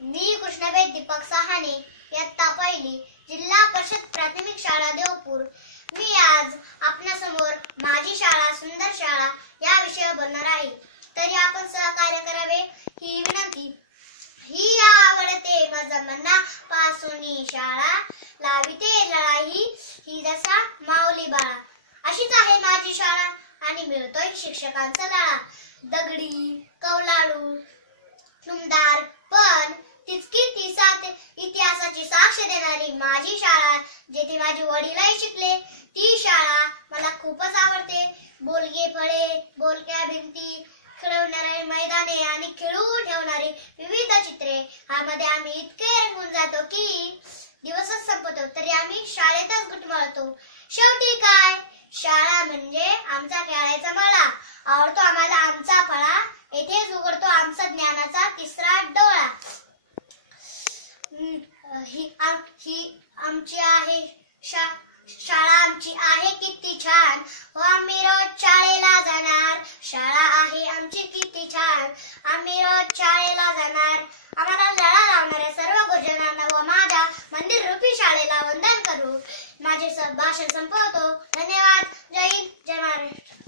मी कृष्णवेद दीपक सहाने, इयत्ता पहिली, जिल्हा परिषद प्राथमिक शाळा देवपूर. मी आज आपणासमोर माझी शाळा सुंदर शाळा या विषयावर बोलणार आहे. तरी आपण सहकार्य करावे ही विनंती. ही आवडते माझा मनापासून शाळा, लाविते लढाई ही जसा माऊली बाळा. अशीच आहे माझी शाळा आणि मिळतोय शिक्षकांचा लळा. दगडी कौलाळू टुमदार पण तिचकी ती साथ इतिहासाची साक्ष देणारी माझी शाळा, जेथे माझे वडीलही शिकले. ती शाळा मला खूपच आवडते. बोलके फळे, बोलक्या भिंती, खेळवणारे मैदाने आणि खेळून ठेवणारी विविध चित्रे, ह्यामध्ये आम्ही इतके रंगून जातो की दिवसच संपतो तरी आम्ही शाळेतच घुटमळतो. शेवटी काय, शाळा म्हणजे आमचा खेळायचा मळा. आवडतो आम्हाला आमचा फळा, येथेच उघडतो आमचा ज्ञानाचा तिसरा डोळा. ही आमची आहे शाळा, आमची आहे किती छान. हो आम्ही रोज शाळेला जाणार, शाळा आहे आमची किती छान. आम्ही रोज शाळेला जाणार, आम्हाला लळा लावणाऱ्या सर्व गुरुजनांना व माझ्या मंदिर रूपी शाळेला वंदन करू माझे भाषण संपवतो. धन्यवाद. जय हिंद, जय महाराष्ट्र.